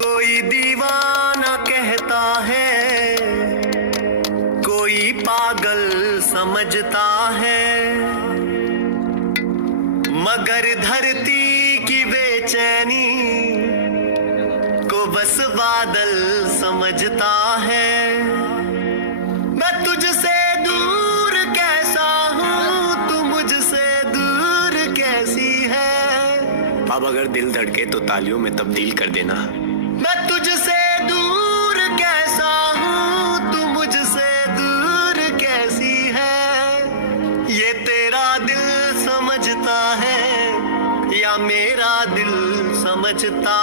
कोई दीवाना कहता है, कोई पागल समझता है, मगर धरती की बेचैनी को बस बादल समझता है। मैं तुझसे दूर कैसा हूँ, तू मुझसे दूर कैसी है। अब अगर दिल धड़के तो तालियों में तब्दील कर देना। मैं तुझसे दूर कैसा हूँ, तू मुझसे दूर कैसी है। ये तेरा दिल समझता है या मेरा दिल समझता